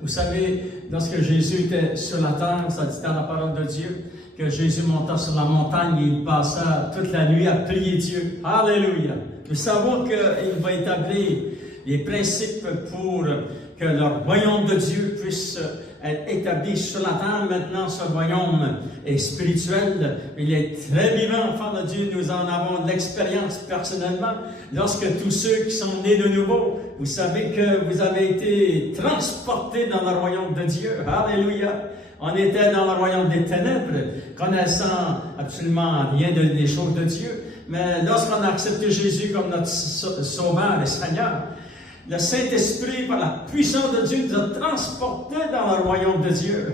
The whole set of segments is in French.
Vous savez, lorsque Jésus était sur la terre, ça dit dans la parole de Dieu, que Jésus monta sur la montagne et il passa toute la nuit à prier Dieu. Alléluia! Nous savons qu'il va établir les principes pour que le royaume de Dieu puisse être établi sur la terre. Maintenant, ce royaume est spirituel. Il est très vivant, enfant de Dieu. Nous en avons de l'expérience personnellement. Lorsque tous ceux qui sont nés de nouveau, vous savez que vous avez été transportés dans le royaume de Dieu. Alléluia! On était dans le royaume des ténèbres, connaissant absolument rien des choses de Dieu. Mais lorsqu'on a accepté Jésus comme notre Sauveur et Seigneur, le Saint-Esprit, par la puissance de Dieu, nous a transportés dans le royaume de Dieu.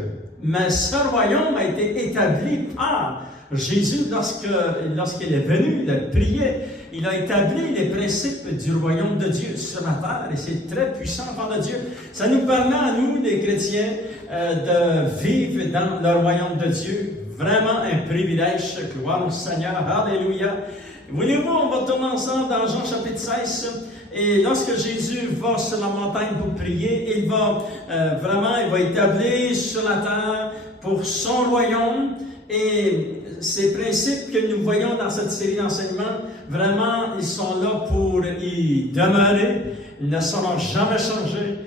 Mais ce royaume a été établi par Jésus lorsqu'il est venu, il a prié, il a établi les principes du royaume de Dieu sur la terre. Et c'est très puissant par de Dieu. Ça nous permet à nous, les chrétiens, de vivre dans le royaume de Dieu. Vraiment un privilège. Gloire au Seigneur. Alléluia. Voulez-vous, on va tourner ensemble dans Jean chapitre 16. Et lorsque Jésus va sur la montagne pour prier, il va établir sur la terre pour son royaume. Et ces principes que nous voyons dans cette série d'enseignements, vraiment, ils sont là pour y demeurer. Ils ne seront jamais changés.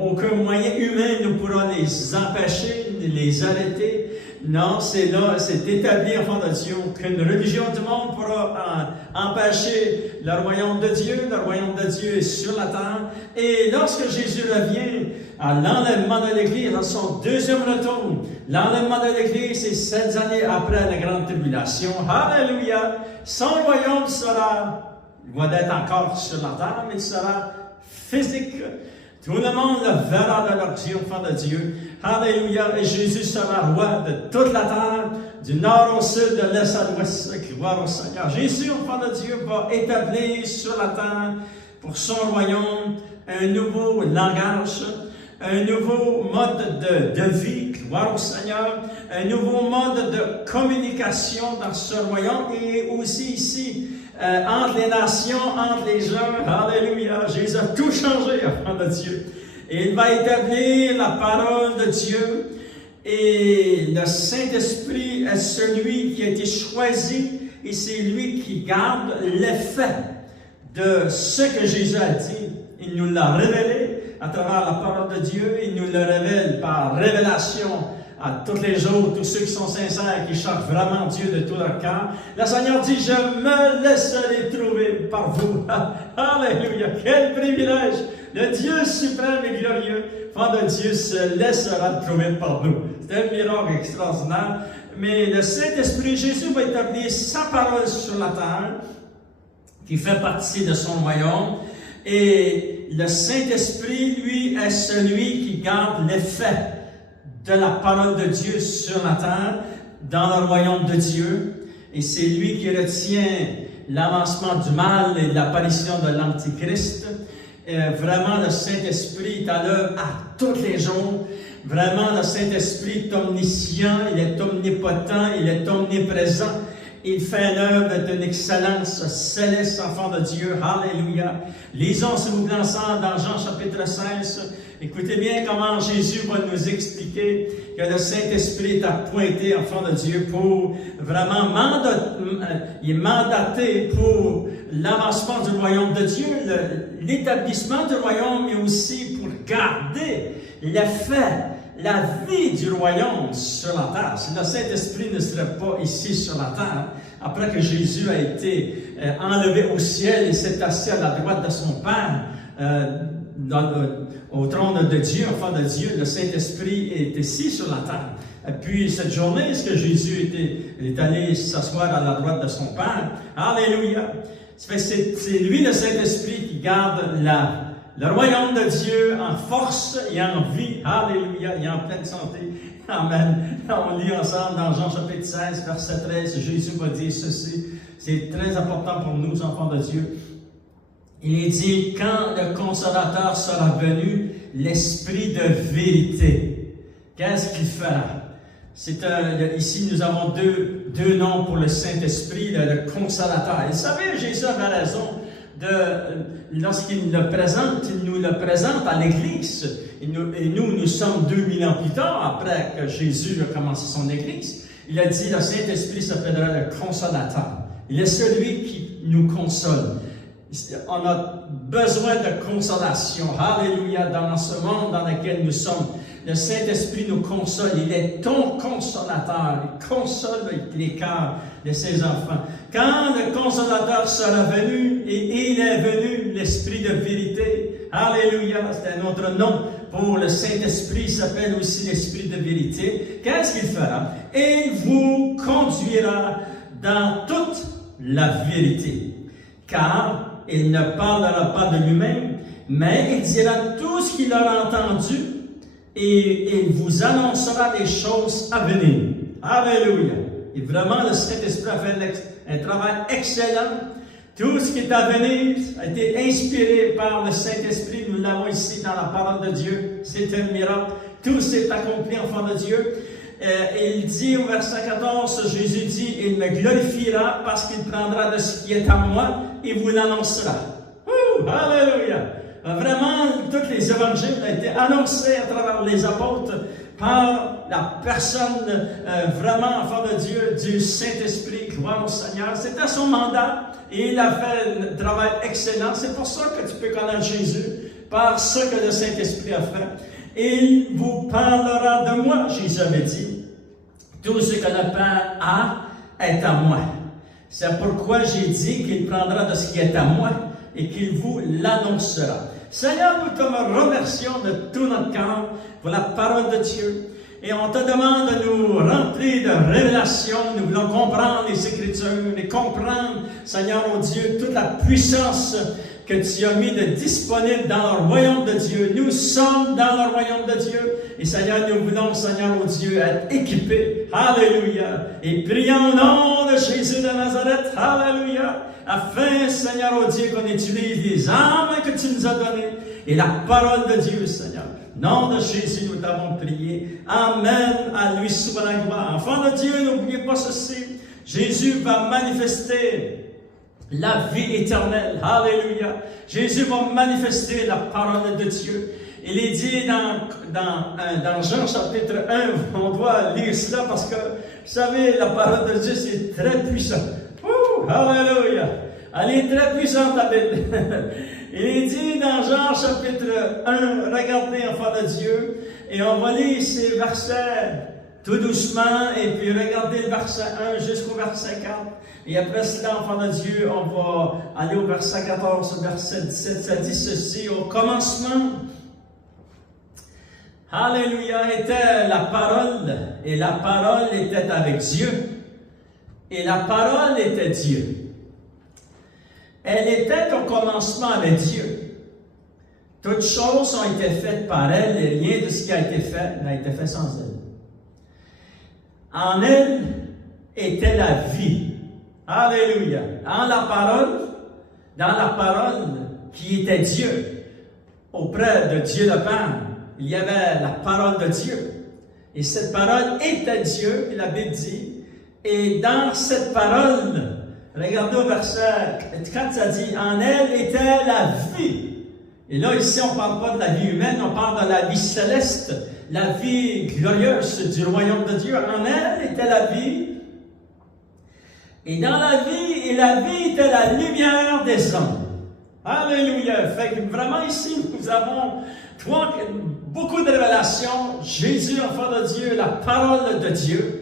Aucun moyen humain ne pourra les empêcher, les arrêter. Non, c'est là, c'est établi, enfant de Dieu, qu'une religion du monde pourra empêcher le royaume de Dieu. Le royaume de Dieu est sur la terre. Et lorsque Jésus revient à l'enlèvement de l'Église, dans son deuxième retour, l'enlèvement de l'Église, c'est 7 années après la grande tribulation. Alléluia! Son royaume il va être encore sur la terre, mais il sera physique. Tout le monde le verra de leur Dieu, enfant de Dieu. Alléluia! Et Jésus sera roi de toute la terre, du nord au sud, de l'est à l'ouest. Gloire au Seigneur. Jésus, enfant de Dieu, va établir sur la terre, pour son royaume, un nouveau langage, un nouveau mode de vie. Gloire au Seigneur. Un nouveau mode de communication dans ce royaume et aussi ici, entre les nations, entre les gens. Alléluia! Jésus a tout changé, enfant de Dieu. Et il va établir la parole de Dieu. Et le Saint-Esprit est celui qui a été choisi et c'est lui qui garde l'effet de ce que Jésus a dit. Il nous l'a révélé à travers la parole de Dieu. Il nous le révèle par révélation à tous les jours, tous ceux qui sont sincères, qui cherchent vraiment Dieu de tout leur cœur. Le Seigneur dit, je me laisserai trouver par vous. Alléluia! Quel privilège! Le Dieu suprême et glorieux, Enfant de Dieu, se laissera trouver par nous. C'est un miracle extraordinaire. Mais le Saint-Esprit, Jésus va établir sa parole sur la terre, qui fait partie de son royaume. Et le Saint-Esprit, lui, est celui qui garde l'effet de la parole de Dieu sur la terre, dans le royaume de Dieu. Et c'est lui qui retient l'avancement du mal et l'apparition de l'Antichrist. Vraiment, le Saint-Esprit est à l'œuvre à tous les jours. Vraiment, le Saint-Esprit est omniscient, il est omnipotent, il est omniprésent. Il fait l'œuvre d'une excellence céleste, enfant de Dieu. Alléluia. Lisons, s'il vous plaît, ensemble dans Jean chapitre 16. Écoutez bien comment Jésus va nous expliquer que le Saint-Esprit est appointé, enfant de Dieu, pour vraiment mandaté pour l'avancement du royaume de Dieu, l'établissement du royaume, mais aussi pour garder l'effet, la vie du royaume sur la terre. Si le Saint-Esprit ne serait pas ici sur la terre, après que Jésus a été enlevé au ciel et s'est assis à la droite de son Père, au trône de Dieu, enfant de Dieu, le Saint-Esprit est ici sur la terre. Et puis cette journée, est-ce que Jésus est allé s'asseoir à la droite de son Père? Alléluia! C'est lui, le Saint-Esprit, qui garde le royaume de Dieu en force et en vie. Alléluia! Et en pleine santé. Amen. On lit ensemble dans Jean chapitre 16, verset 13. Jésus va dire ceci. C'est très important pour nous, enfants de Dieu. Il est dit, quand le Consolateur sera venu, l'Esprit de vérité, qu'est-ce qu'il fera? Ici, nous avons deux noms pour le Saint-Esprit, le Consolateur. Et vous savez, Jésus avait raison lorsqu'il le présente, il nous le présente à l'Église. Et nous sommes 2000 ans plus tard, après que Jésus a commencé son Église. Il a dit, le Saint-Esprit s'appellera le Consolateur. Il est celui qui nous console. On a besoin de consolation. Alléluia, dans ce monde dans lequel nous sommes. Le Saint-Esprit nous console. Il est ton consolateur. Il console les cœurs de ses enfants. Quand le consolateur sera venu, et il est venu, l'Esprit de vérité. Alléluia, c'est un autre nom pour le Saint-Esprit. Il s'appelle aussi l'Esprit de vérité. Qu'est-ce qu'il fera? Il vous conduira dans toute la vérité. Car il ne parlera pas de lui-même, mais il dira tout ce qu'il aura entendu et il vous annoncera les choses à venir. Alléluia! Et vraiment, le Saint-Esprit a fait un travail excellent. Tout ce qui est à venir a été inspiré par le Saint-Esprit. Nous l'avons ici dans la parole de Dieu. C'est un miracle. Tout s'est accompli enfant de Dieu. Il dit au verset 14, Jésus dit, il me glorifiera parce qu'il prendra de ce qui est à moi et vous l'annoncera. Alléluia! Vraiment, tous les évangiles ont été annoncés à travers les apôtres par la personne vraiment enfant de Dieu, du Saint-Esprit. Gloire au Seigneur. C'était son mandat et il a fait un travail excellent. C'est pour ça que tu peux connaître Jésus, par ce que le Saint-Esprit a fait. Il vous parlera de moi, Jésus avait dit. Tout ce que le Père a est à moi. C'est pourquoi j'ai dit qu'il prendra de ce qui est à moi et qu'il vous l'annoncera. Seigneur, nous te remercions de tout notre cœur pour la parole de Dieu. Et on te demande de nous remplir de révélations. Nous voulons comprendre les Écritures, et comprendre, Seigneur, oh Dieu, toute la puissance que tu as mis de disponible dans le royaume de Dieu. Nous sommes dans le royaume de Dieu. Et Seigneur, nous voulons, Seigneur, oh Dieu, être équipés. Alléluia. Et prions au nom de Jésus de Nazareth. Alléluia. Afin, Seigneur, oh Dieu, qu'on utilise les armes que tu nous as données et la parole de Dieu, Seigneur. Nom de Jésus, nous t'avons prié. Amen. À lui soit la gloire. Enfants de Dieu, n'oubliez pas ceci. Jésus va manifester la vie éternelle. Alléluia. Jésus va manifester la parole de Dieu. Il est dit dans Jean chapitre 1, on doit lire cela parce que, vous savez, la parole de Dieu, c'est très puissant. Alléluia. Elle est très puissante, la Bible. Il est dit dans Jean chapitre 1, regardez, enfants de Dieu, et on va lire ces versets tout doucement, et puis regardez le verset 1 jusqu'au verset 4. Et après cela, enfants de Dieu, on va aller au verset 14, verset 17. Ça dit ceci: au commencement, Alléluia, était la parole, et la parole était avec Dieu, et la parole était Dieu. Elle était au commencement avec Dieu. Toutes choses ont été faites par elle, et rien de ce qui a été fait n'a été fait sans elle. En elle était la vie. Alléluia. Dans la parole qui était Dieu, auprès de Dieu le Père, il y avait la parole de Dieu. Et cette parole était Dieu, et la Bible dit. Et dans cette parole, regardez au verset 4, ça dit, en elle était la vie. Et là, ici, on ne parle pas de la vie humaine, on parle de la vie céleste, la vie glorieuse du royaume de Dieu. En elle était la vie. Et dans la vie, et la vie était la lumière des hommes. Alléluia. Fait que vraiment ici, nous avons beaucoup de révélations. Jésus, enfant de Dieu, la parole de Dieu.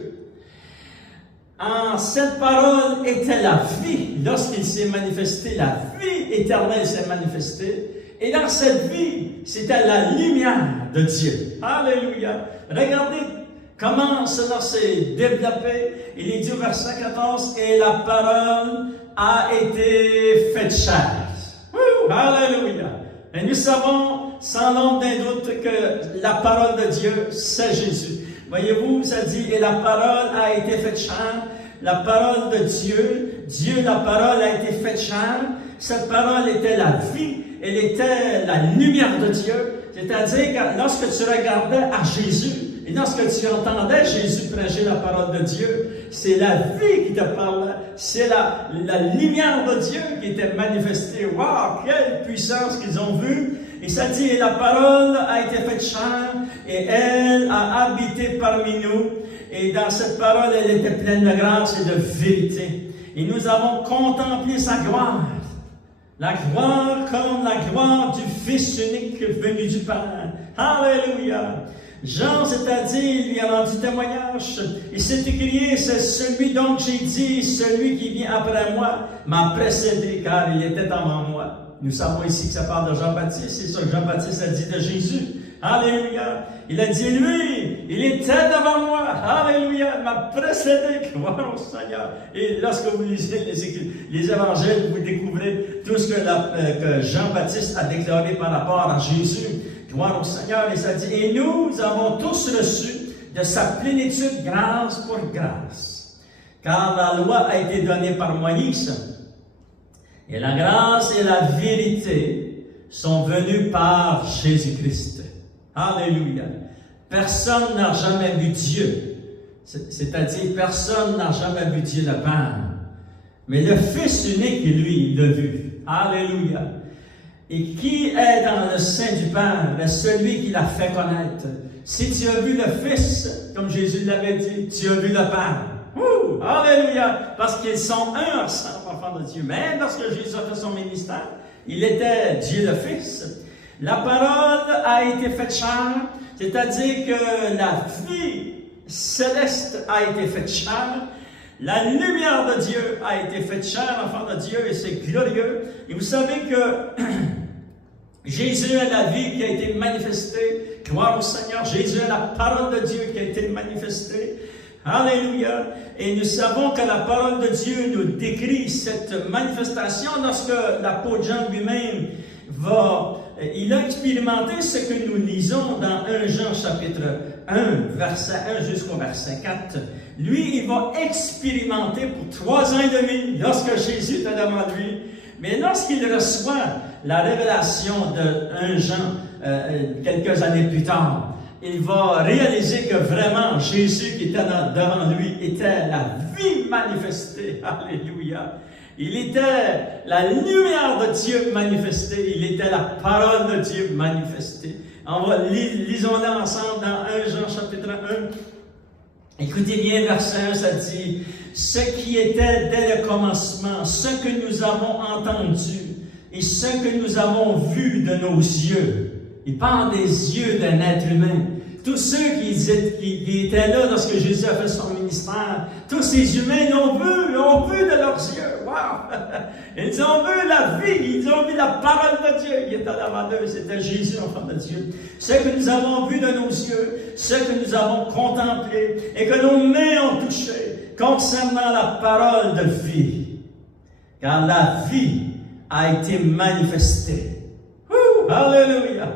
En cette parole était la vie. Lorsqu'il s'est manifesté, la vie éternelle s'est manifestée. Et dans cette vie, c'était la lumière de Dieu. Alléluia. Regardez comment cela s'est développé. Il est dit au verset 14, et la parole a été faite chair. Alléluia. Et nous savons, sans l'ombre d'un doute, que la parole de Dieu, c'est Jésus. Voyez-vous, ça dit, et la parole a été faite chair. La parole de Dieu, la parole a été faite chair. Cette parole était la vie. Elle était la lumière de Dieu. C'est-à-dire que lorsque tu regardais à Jésus, et lorsque tu entendais Jésus prêcher la parole de Dieu, c'est la vie qui te parlait, c'est la lumière de Dieu qui était manifestée. Wow, quelle puissance qu'ils ont vue! Et ça dit, et la parole a été faite chair, et elle a habité parmi nous. Et dans cette parole, elle était pleine de grâce et de vérité. Et nous avons contemplé sa gloire. La gloire comme la gloire du Fils unique venu du Père. Alléluia! Jean, c'est-à-dire, lui a rendu témoignage. Il s'est écrié, c'est celui dont j'ai dit, celui qui vient après moi m'a précédé, car il était avant moi. Nous savons ici que ça parle de Jean-Baptiste, c'est ça que Jean-Baptiste a dit de Jésus. Alléluia! Il a dit, lui, il était devant moi. Alléluia! Il m'a précédé. Gloire au Seigneur. Et lorsque vous lisez les évangiles, vous découvrez tout ce que Jean-Baptiste a déclaré par rapport à Jésus. Gloire au Seigneur. Et ça dit, et nous avons tous reçu de sa plénitude grâce pour grâce. Car la loi a été donnée par Moïse. Et la grâce et la vérité sont venues par Jésus-Christ. Alléluia. Personne n'a jamais vu Dieu. C'est-à-dire, personne n'a jamais vu Dieu le Père. Mais le Fils unique, lui, il l'a vu. Alléluia. Et qui est dans le sein du Père? Celui qui l'a fait connaître. Si tu as vu le Fils, comme Jésus l'avait dit, tu as vu le Père. Alléluia! Parce qu'ils sont un ensemble, enfants de Dieu. Même lorsque Jésus a fait son ministère, il était Dieu le Fils. La parole a été faite chair, c'est-à-dire que la vie céleste a été faite chair. La lumière de Dieu a été faite chair, enfants de Dieu, et c'est glorieux. Et vous savez que Jésus est la vie qui a été manifestée. Gloire au Seigneur. Jésus est la parole de Dieu qui a été manifestée. Alléluia. Et nous savons que la parole de Dieu nous décrit cette manifestation lorsque l'apôtre Jean lui-même il a expérimenté ce que nous lisons dans 1 Jean chapitre 1, verset 1 jusqu'au verset 4. Lui, il va expérimenter pour 3 ans et demi lorsque Jésus était devant lui. Mais lorsqu'il reçoit la révélation de 1 Jean quelques années plus tard, il va réaliser que vraiment Jésus qui était devant lui était la vie manifestée. Alléluia. Il était la lumière de Dieu manifestée. Il était la parole de Dieu manifestée. Lisons-la ensemble dans 1 Jean chapitre 1. Écoutez bien, verset 1, ça dit, « Ce qui était dès le commencement, ce que nous avons entendu et ce que nous avons vu de nos yeux. » Il parle des yeux d'un être humain. Tous ceux qui étaient là lorsque Jésus a fait son ministère, tous ces humains l'ont vu de leurs yeux. Wow! Ils ont vu la vie, ils ont vu la parole de Dieu qui était devant eux. C'était Jésus, enfant de Dieu. Ce que nous avons vu de nos yeux, ce que nous avons contemplé et que nos mains ont touché concernant la parole de vie. Car la vie a été manifestée. Alléluia!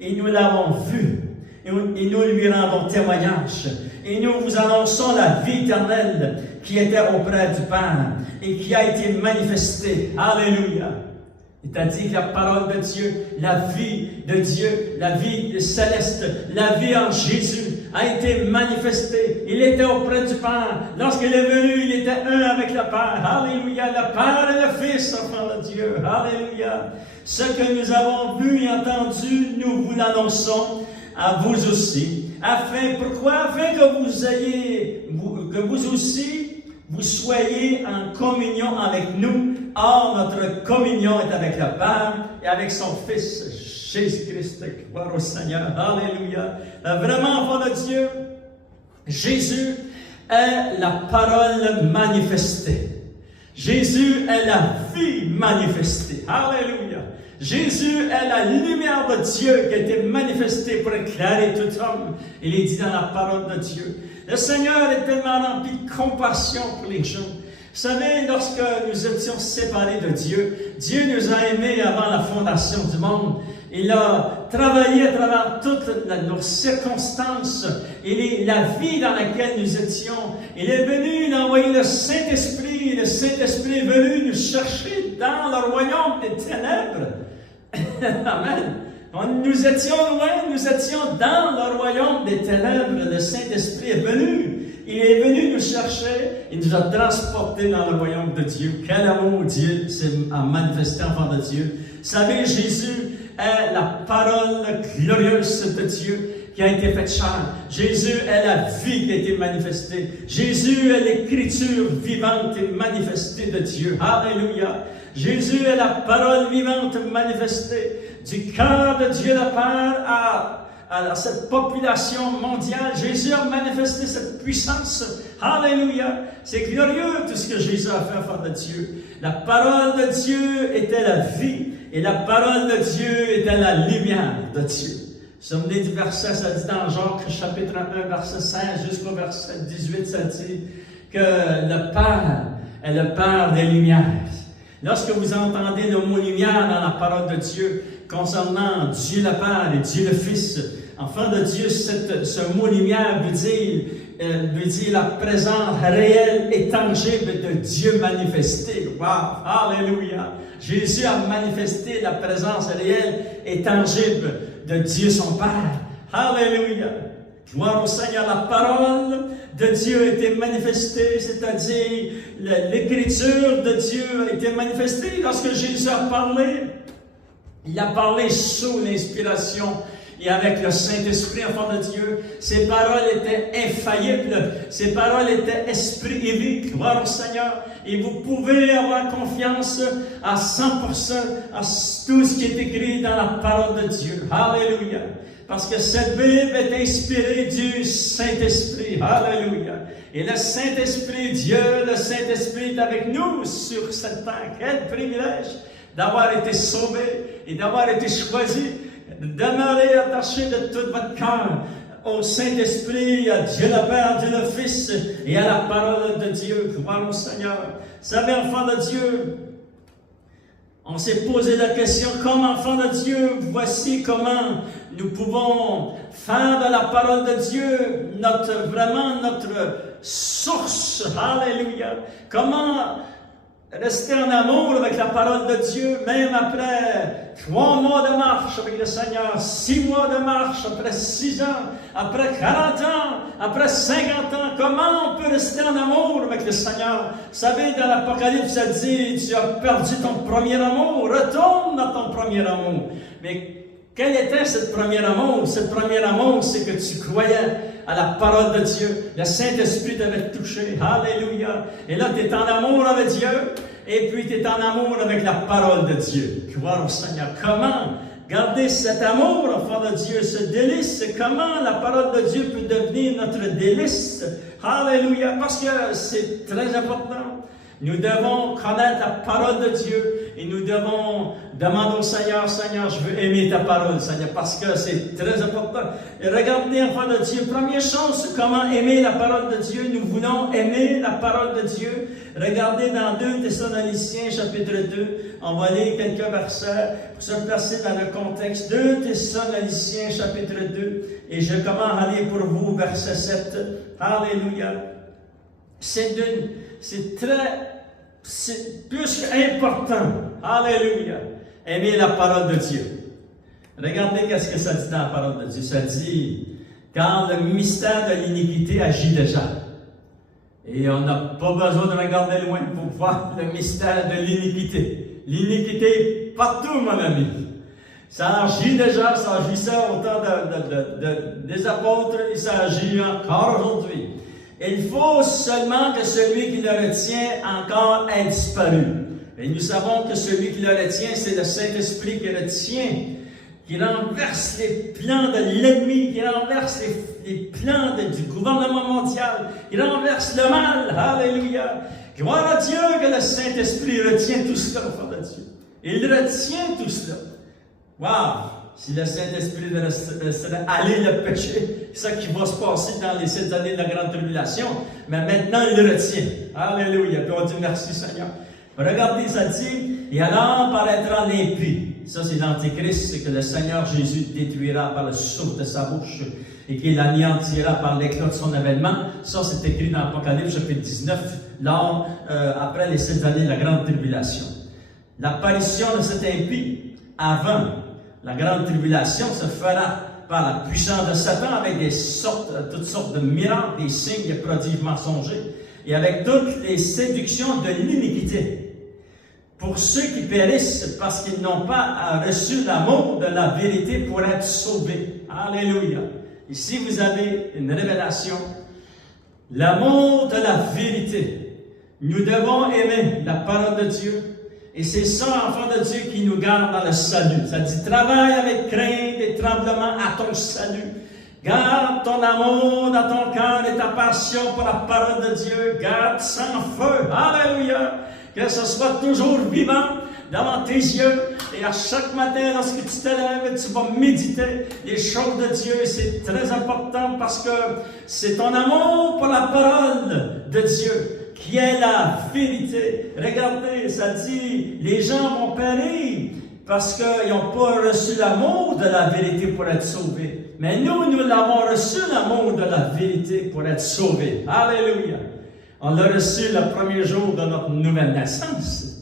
Et nous l'avons vu. Et nous lui rendons témoignage. Et nous vous annonçons la vie éternelle qui était auprès du Père et qui a été manifestée. Alléluia! C'est-à-dire que la parole de Dieu, la vie de Dieu, la vie céleste, la vie en Jésus a été manifestée. Il était auprès du Père. Lorsqu'il est venu, il était un avec le Père. Alléluia! Le Père et le Fils, enfant de Dieu. Alléluia! Ce que nous avons vu et entendu, nous vous l'annonçons à vous aussi. Pourquoi? Afin que vous aussi, vous soyez en communion avec nous. Or, notre communion est avec le Père et avec son Fils, Jésus-Christ. Gloire au Seigneur. Alléluia. Vraiment, enfant de Dieu, Jésus est la parole manifestée. Jésus est la vie manifestée. Alléluia. Jésus est la lumière de Dieu qui a été manifestée pour éclairer tout homme. Il est dit dans la parole de Dieu. Le Seigneur est tellement rempli de compassion pour les gens. Vous savez, lorsque nous étions séparés de Dieu, Dieu nous a aimés avant la fondation du monde. Il a travaillé à travers toutes nos circonstances et la vie dans laquelle nous étions. Il est venu, il a envoyé le Saint-Esprit. Le Saint-Esprit est venu nous chercher dans le royaume des ténèbres. Amen. Nous étions loin, nous étions dans le royaume des ténèbres. Le Saint-Esprit est venu. Il est venu nous chercher. Il nous a transportés dans le royaume de Dieu. Quel amour Dieu s'est manifesté enfant de Dieu. Vous savez, Jésus est la parole glorieuse de Dieu qui a été faite chair. Jésus est la vie qui a été manifestée. Jésus est l'écriture vivante et manifestée de Dieu. Alléluia. Jésus est la parole vivante manifestée du cœur de Dieu le Père à cette population mondiale. Jésus a manifesté cette puissance. Alléluia. C'est glorieux tout ce que Jésus a fait, enfant de Dieu. La parole de Dieu était la vie et la parole de Dieu était la lumière de Dieu. Souvenez du verset, ça dit dans Jacques chapitre 1, verset 16 jusqu'au verset 18, ça dit que le Père est le Père des lumières. Lorsque vous entendez le mot lumière dans la parole de Dieu concernant Dieu le Père et Dieu le Fils, enfant de Dieu, ce mot lumière veut dire la présence réelle et tangible de Dieu manifesté. Wow! Alléluia! Jésus a manifesté la présence réelle et tangible de Dieu son Père. Alléluia! Gloire au Seigneur, la parole de Dieu a été manifestée, c'est-à-dire l'écriture de Dieu a été manifestée. Lorsque Jésus a parlé, il a parlé sous l'inspiration et avec le Saint-Esprit, enfant de Dieu. Ses paroles étaient infaillibles, ses paroles étaient esprit et vie. Gloire au Seigneur. Et vous pouvez avoir confiance à 100% à tout ce qui est écrit dans la parole de Dieu. Alléluia. Parce que cette Bible est inspirée du Saint-Esprit. Alléluia. Et le Saint-Esprit, Dieu, le Saint-Esprit est avec nous sur cette terre. Quel privilège d'avoir été sauvé et d'avoir été choisi, de demeurer attaché de tout votre cœur au Saint-Esprit, à Dieu le Père, Dieu le Fils et à la parole de Dieu. Gloire au Seigneur. Vous savez, enfants de Dieu, on s'est posé la question, comme enfants de Dieu, voici comment nous pouvons faire de la parole de Dieu notre source. Alléluia. Comment rester en amour avec la parole de Dieu, même après 3 mois de marche avec le Seigneur, 6 mois de marche, après 6 ans, après 40 ans, après 50 ans. Comment on peut rester en amour avec le Seigneur? Vous savez, dans l'Apocalypse, ça dit, tu as perdu ton premier amour, retourne dans ton premier amour. Mais quel était ce premier amour? Ce premier amour, c'est que tu croyais à la parole de Dieu. Le Saint-Esprit t'avait touché. Alléluia. Et là, tu es en amour avec Dieu. Et puis, tu es en amour avec la parole de Dieu. Gloire au Seigneur. Comment garder cet amour, enfant de Dieu, ce délice? Comment la parole de Dieu peut devenir notre délice? Alléluia. Parce que c'est très important. Nous devons connaître la parole de Dieu et nous devons demander au Seigneur, Seigneur, je veux aimer ta parole, Seigneur, parce que c'est très important. Et regardez, enfants de Dieu, première chose, comment aimer la parole de Dieu. Nous voulons aimer la parole de Dieu. Regardez dans 2 Thessaloniciens, chapitre 2, on va lire quelques versets pour se placer dans le contexte. 2 Thessaloniciens, chapitre 2, et je commence à lire pour vous, verset 7. Alléluia. C'est plus qu'important. Alléluia. Aimer la parole de Dieu. Regardez qu'est-ce que ça dit dans la parole de Dieu. Ça dit, quand le mystère de l'iniquité agit déjà. Et on n'a pas besoin de regarder loin pour voir le mystère de l'iniquité. L'iniquité partout, mon ami. Ça agit déjà, ça agissait au temps des apôtres et ça agit encore aujourd'hui. Il faut seulement que celui qui le retient encore ait disparu. Et nous savons que celui qui le retient, c'est le Saint-Esprit qui retient, qui renverse les plans de l'ennemi, qui renverse les plans du gouvernement mondial, qui renverse le mal. Alléluia. Gloire à Dieu que le Saint-Esprit retient tout cela au fond de Dieu. Il retient tout cela. Wow! Si le Saint-Esprit devait aller le péché, c'est ça qui va se passer dans les 7 années de la grande tribulation. Mais maintenant, il le retient. Alléluia. Puis on dit merci Seigneur. Regardez, ça dit, et alors paraîtra l'impie. Ça, c'est l'Antéchrist, c'est que le Seigneur Jésus détruira par le souffle de sa bouche et qu'il anéantira par l'éclat de son avènement. Ça, c'est écrit dans l'Apocalypse, chapitre 19, après les 7 années de la grande tribulation. L'apparition de cet impie avant La grande tribulation se fera par la puissance de Satan avec toutes sortes de miracles, des signes, des prodiges mensongers et avec toutes les séductions de l'iniquité. Pour ceux qui périssent parce qu'ils n'ont pas reçu l'amour de la vérité pour être sauvés. Alléluia. Ici, vous avez une révélation. L'amour de la vérité. Nous devons aimer la parole de Dieu. Et c'est ça, enfant de Dieu, qui nous garde dans le salut. Ça dit, travaille avec crainte et tremblement à ton salut. Garde ton amour dans ton cœur et ta passion pour la parole de Dieu. Garde sans feu. Alléluia. Que ce soit toujours vivant devant tes yeux. Et à chaque matin, lorsque tu te lèves, tu vas méditer les choses de Dieu. C'est très important parce que c'est ton amour pour la parole de Dieu qui est la vérité. Regardez, ça dit, les gens vont périr parce qu'ils n'ont pas reçu l'amour de la vérité pour être sauvés. Mais nous l'avons reçu, l'amour de la vérité pour être sauvés. Alléluia. On l'a reçu le premier jour de notre nouvelle naissance.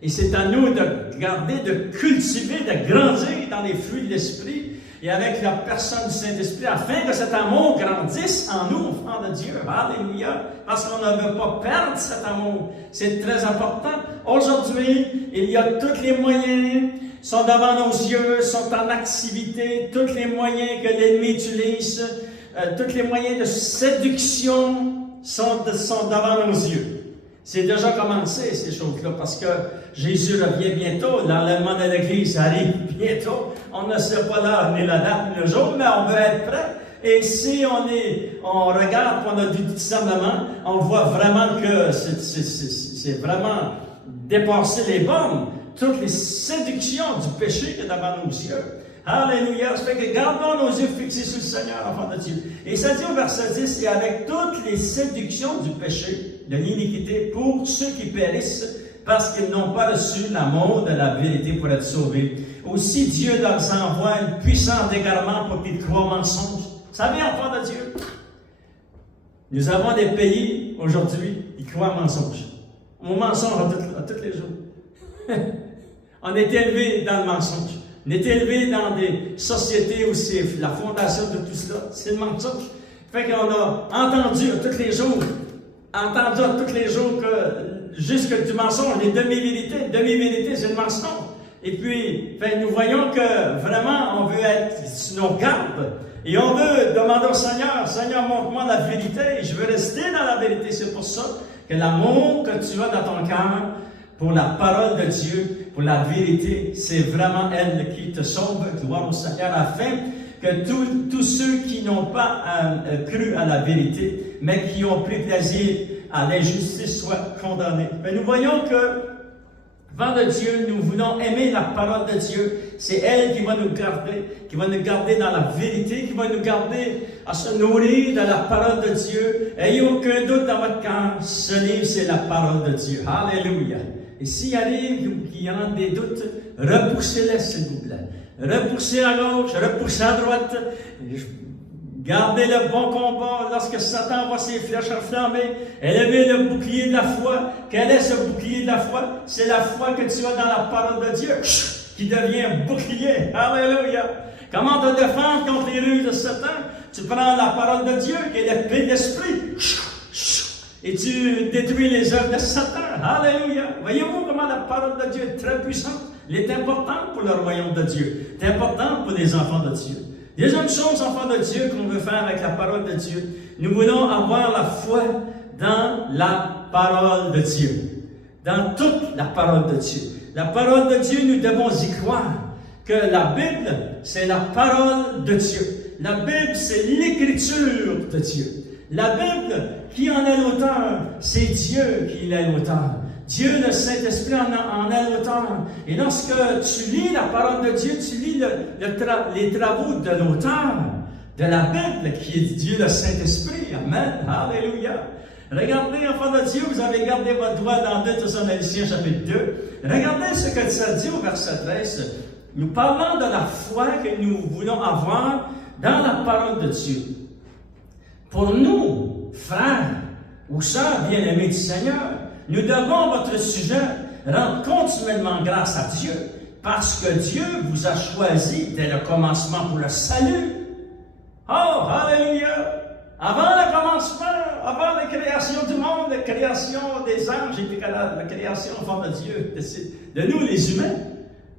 Et c'est à nous de garder, de cultiver, de grandir dans les fruits de l'Esprit et avec la personne du Saint-Esprit, afin que cet amour grandisse en nous, enfants de Dieu. Alléluia! Parce qu'on ne veut pas perdre cet amour. C'est très important. Aujourd'hui, il y a tous les moyens, sont devant nos yeux, sont en activité, tous les moyens que l'ennemi utilise, tous les moyens de séduction sont devant nos yeux. C'est déjà commencé, ces choses-là, parce que Jésus revient bientôt, l'enlèvement de l'Église arrive bientôt. On ne sait pas l'heure, ni la date, ni le jour, mais on veut être prêt. Et si on regarde, on a du discernement, on voit vraiment que c'est vraiment dépasser les bornes, toutes les séductions du péché qui est devant nos yeux. Alléluia! Ça fait que gardons nos yeux fixés sur le Seigneur, enfant de Dieu. Et ça dit au verset 10, et avec toutes les séductions du péché, de l'iniquité, pour ceux qui périssent, parce qu'ils n'ont pas reçu l'amour de la vérité pour être sauvés. Aussi Dieu leur envoie une puissance d'égarement pour qu'ils croient au mensonge. Vous savez, enfant de Dieu, nous avons des pays aujourd'hui qui croient au mensonge. Au mensonge à tous les jours. On est élevé dans le mensonge. On est élevé dans des sociétés où c'est la fondation de tout cela. C'est le mensonge. Fait qu'on a entendu à tous les jours que jusque du mensonge, les demi-vérités. Demi-vérité, c'est le mensonge. Et puis, nous voyons que vraiment, on veut être sur nos gardes. Et on veut demander au Seigneur, Seigneur, montre-moi la vérité. Et je veux rester dans la vérité. C'est pour ça que l'amour que tu as dans ton cœur, pour la parole de Dieu, pour la vérité, c'est vraiment elle qui te sauve. Gloire au Seigneur, afin que tous ceux qui n'ont pas cru à la vérité, mais qui ont pris plaisir à l'injustice, soient condamnés. Mais nous voyons que, vent de Dieu, nous voulons aimer la parole de Dieu. C'est elle qui va nous garder dans la vérité, qui va nous garder à se nourrir de la parole de Dieu. Ayez aucun doute dans votre cœur, ce livre, c'est la parole de Dieu. Alléluia! Et s'il arrive qu'il y en a des doutes, repoussez-les, s'il vous plaît. Repoussez à gauche, repoussez à droite. Gardez le bon combat lorsque Satan voit ses flèches enflammées. Élevez le bouclier de la foi. Quel est ce bouclier de la foi? C'est la foi que tu as dans la parole de Dieu qui devient un bouclier. Alléluia! Comment te défendre contre les ruses de Satan? Tu prends la parole de Dieu qui est l'épée de l'esprit. Et tu détruis les œuvres de Satan. Alléluia! Voyez-vous comment la parole de Dieu est très puissante? Elle est importante pour le royaume de Dieu. Elle est importante pour les enfants de Dieu. Deuxième chose, enfants de Dieu, qu'on veut faire avec la parole de Dieu, nous voulons avoir la foi dans la parole de Dieu. Dans toute la parole de Dieu. La parole de Dieu, nous devons y croire. Que la Bible, c'est la parole de Dieu. La Bible, c'est l'écriture de Dieu. La Bible, qui en est l'auteur? C'est Dieu qui est l'auteur. Dieu, le Saint-Esprit, en est l'auteur. Et lorsque tu lis la parole de Dieu, tu lis les travaux de l'auteur de la Bible, qui est Dieu, le Saint-Esprit. Amen. Alléluia. Regardez, enfants de Dieu, vous avez gardé votre doigt dans 2 Thessaloniciens chapitre 2. Regardez ce que ça dit au verset 13. Nous parlons de la foi que nous voulons avoir dans la parole de Dieu. Pour nous, frères ou sœurs bien-aimés du Seigneur, nous devons, à votre sujet, rendre continuellement grâce à Dieu, parce que Dieu vous a choisi dès le commencement pour le salut. Oh, alléluia! Avant le commencement, avant la création du monde, la création des anges et la création en forme de Dieu, de nous les humains,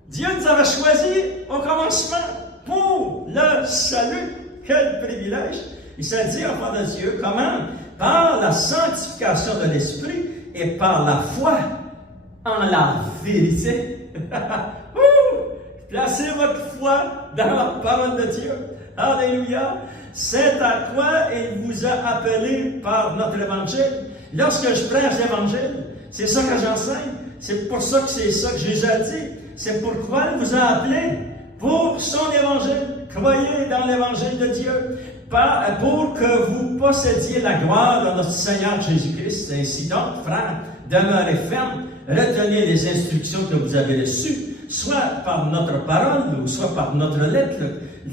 Dieu nous avait choisis au commencement pour le salut. Quel privilège! Il s'est dit, enfant de Dieu, comment? Par la sanctification de l'Esprit et par la foi en la vérité. Placez votre foi dans la parole de Dieu. Alléluia! C'est à quoi il vous a appelé par notre évangile. Lorsque je prêche l'évangile, c'est ça que j'enseigne. C'est pour ça que c'est ça que Jésus a dit. C'est pourquoi il vous a appelé pour son évangile. Croyez dans l'évangile de Dieu pour que vous possédiez la gloire de notre Seigneur Jésus-Christ. Ainsi donc, frères, demeurez fermes, retenez les instructions que vous avez reçues, soit par notre parole ou soit par notre lettre.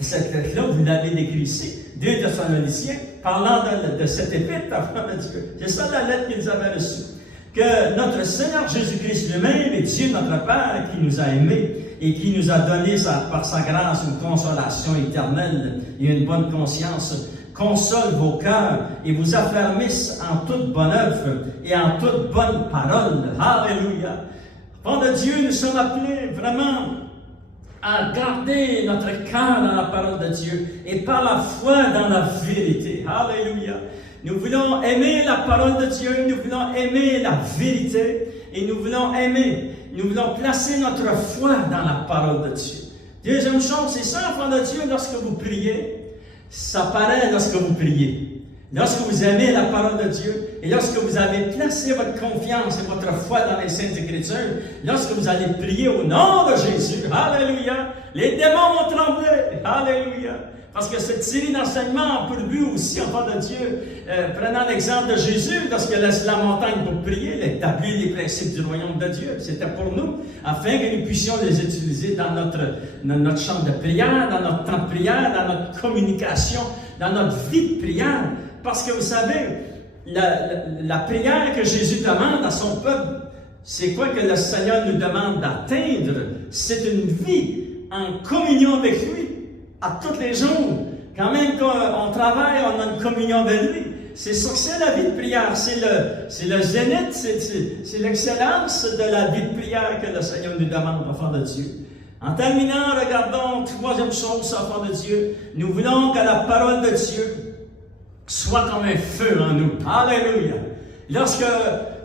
Cette lettre-là, vous l'avez décrite ici, 2 Thessaloniciens, parlant de cette épître, enfant de Dieu. C'est ça la lettre qu'ils avaient reçue. Que notre Seigneur Jésus-Christ lui-même et Dieu notre Père qui nous a aimés et qui nous a donné par sa grâce une consolation éternelle et une bonne conscience, console vos cœurs et vous affermisse en toute bonne œuvre et en toute bonne parole. Alléluia! Enfants de Dieu, nous sommes appelés vraiment à garder notre cœur dans la parole de Dieu et par la foi dans la vérité. Alléluia! Nous voulons aimer la parole de Dieu, nous voulons aimer la vérité et nous voulons placer notre foi dans la parole de Dieu. Deuxième chose, c'est ça, enfants de Dieu, lorsque vous priez, ça paraît lorsque vous priez. Lorsque vous aimez la parole de Dieu et lorsque vous avez placé votre confiance et votre foi dans les Saintes Écritures, lorsque vous allez prier au nom de Jésus, alléluia, les démons vont trembler, alléluia. Parce que cette série d'enseignements a pour but aussi, enfants de Dieu, prenant l'exemple de Jésus, lorsqu'il laisse la montagne pour prier, il établit les principes du royaume de Dieu. C'était pour nous, afin que nous puissions les utiliser dans notre chambre de prière, dans notre temps de prière, dans notre communication, dans notre vie de prière. Parce que vous savez, la prière que Jésus demande à son peuple, c'est quoi que le Seigneur nous demande d'atteindre? C'est une vie en communion avec lui. À tous les jours, quand même qu'on travaille, on a une communion avec lui. C'est ça que c'est la vie de prière. C'est le zénith, c'est l'excellence de la vie de prière que le Seigneur nous demande, enfants de Dieu. En terminant, regardons, troisième chose, enfants de Dieu. Nous voulons que la parole de Dieu soit comme un feu en nous. Alléluia! Lorsque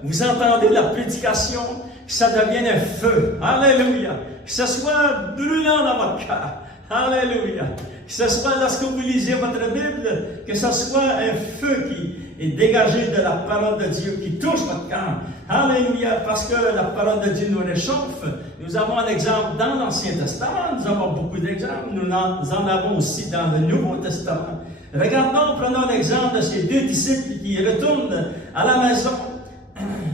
vous entendez la prédication, que ça devienne un feu. Alléluia! Que ce soit brûlant dans votre cœur. Alléluia! Que ce soit lorsque vous lisez votre Bible, que ce soit un feu qui est dégagé de la parole de Dieu, qui touche votre cœur. Alléluia! Parce que la parole de Dieu nous réchauffe. Nous avons un exemple dans l'Ancien Testament, nous avons beaucoup d'exemples, nous en avons aussi dans le Nouveau Testament. Regardons, prenons l'exemple de ces deux disciples qui retournent à la maison.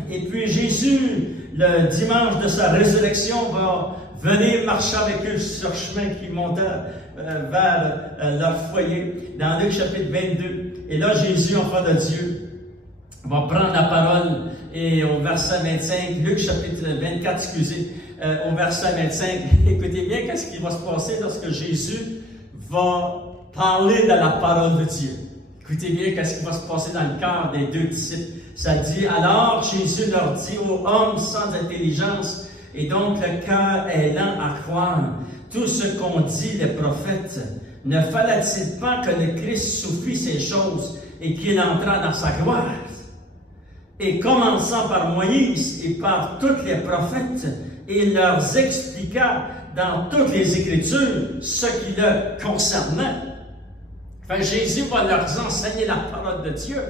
Et puis Jésus, le dimanche de sa résurrection, va venir marcher avec eux sur le chemin qui montait vers leur foyer, dans Luc chapitre 22. Et là, Jésus, enfant de Dieu, va prendre la parole et au verset 25, Luc chapitre 24, excusez, au verset 25, écoutez bien qu'est-ce qui va se passer lorsque Jésus va parler de la parole de Dieu. Écoutez bien qu'est-ce qui va se passer dans le cœur des deux disciples. Ça dit, alors Jésus leur dit aux hommes sans intelligence, et donc le cœur est lent à croire tout ce qu'ont dit les prophètes. Ne fallait-il pas que le Christ souffrit ces choses et qu'il entra dans sa gloire? Et commençant par Moïse et par tous les prophètes, il leur expliqua dans toutes les Écritures ce qui le concernait. Enfin, Jésus va leur enseigner la parole de Dieu.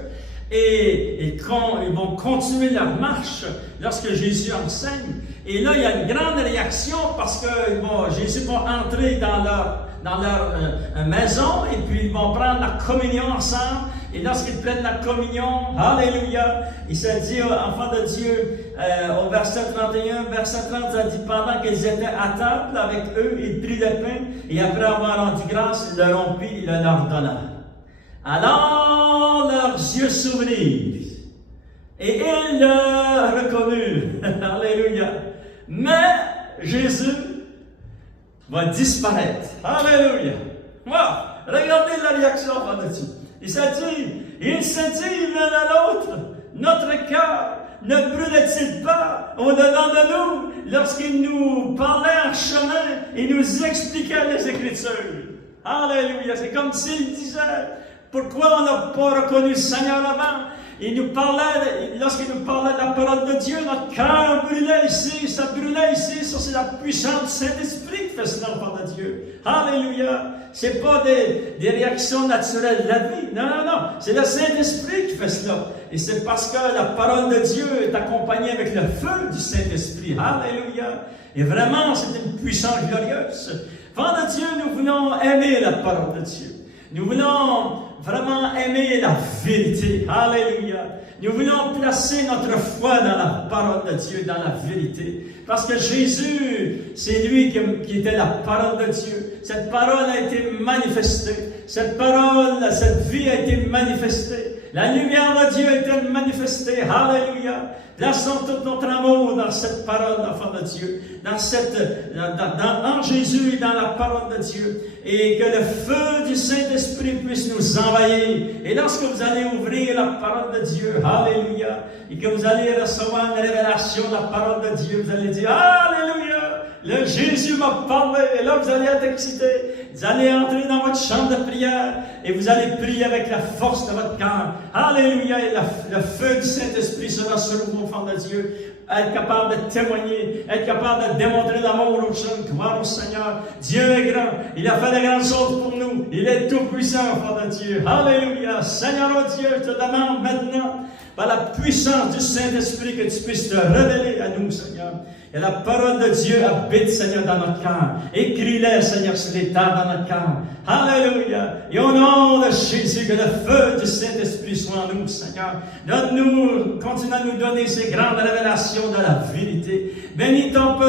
Et ils vont continuer leur marche lorsque Jésus enseigne. Et là, il y a une grande réaction parce que Jésus va entrer dans leur maison et puis ils vont prendre la communion ensemble. Et lorsqu'ils prennent la communion, alléluia, il s'est dit, enfant de Dieu, au verset 31, verset 30, ça dit, pendant qu'ils étaient à table avec eux, il prit le pain et après avoir rendu grâce, il le rompit et le leur donna. Alors leurs yeux s'ouvrirent et ils le reconnurent. Alléluia. Mais Jésus va disparaître. Alléluia. Wow. Regardez la réaction de Dieu. Il s'est dit l'un à l'autre, notre cœur ne brûlait-il pas au-dedans de nous lorsqu'il nous parlait en chemin et nous expliquait les Écritures? Alléluia. C'est comme s'il disait, pourquoi on n'a pas reconnu le Seigneur avant? Il nous parlait, lorsqu'il nous parlait de la parole de Dieu, notre cœur brûlait ici, ça brûlait ici, ça c'est la puissance du Saint-Esprit qui fait cela par de Dieu. Alléluia! C'est pas des réactions naturelles de la vie. Non, non, non. C'est le Saint-Esprit qui fait cela. Et c'est parce que la parole de Dieu est accompagnée avec le feu du Saint-Esprit. Alléluia! Et vraiment, c'est une puissance glorieuse. Enfants de Dieu, nous voulons aimer la parole de Dieu. Nous voulons vraiment aimer la vérité. Alléluia. Nous voulons placer notre foi dans la parole de Dieu, dans la vérité. Parce que Jésus, c'est lui qui était la parole de Dieu. Cette parole a été manifestée. Cette parole, cette vie a été manifestée. La lumière de Dieu a été manifestée. Alléluia. Plaçons tout notre amour dans cette parole, enfant de Dieu, en Jésus et dans la parole de Dieu, et que le feu du Saint-Esprit puisse nous envahir. Et lorsque vous allez ouvrir la parole de Dieu, alléluia, et que vous allez recevoir une révélation de la parole de Dieu, vous allez dire, alléluia, le Jésus m'a parlé, et là vous allez être excité. Vous allez entrer dans votre chambre de prière et vous allez prier avec la force de votre cœur. Alléluia! Et le feu du Saint-Esprit sera sur vous, enfants de Dieu. Être capable de témoigner, être capable de démontrer l'amour aux gens. Gloire au Seigneur. Dieu est grand. Il a fait de grandes choses pour nous. Il est tout puissant, enfants de Dieu. Alléluia! Seigneur, oh Dieu, je te demande maintenant, par la puissance du Saint-Esprit, que tu puisses te révéler à nous, Seigneur. Et la parole de Dieu habite, Seigneur, dans notre cœur. Écris-les, Seigneur, sur les tables dans notre cœur. Alléluia. Et au nom de Jésus, que le feu du Saint-Esprit soit en nous, Seigneur. Donne-nous, continue à nous donner ces grandes révélations de la vérité. Bénis ton peuple.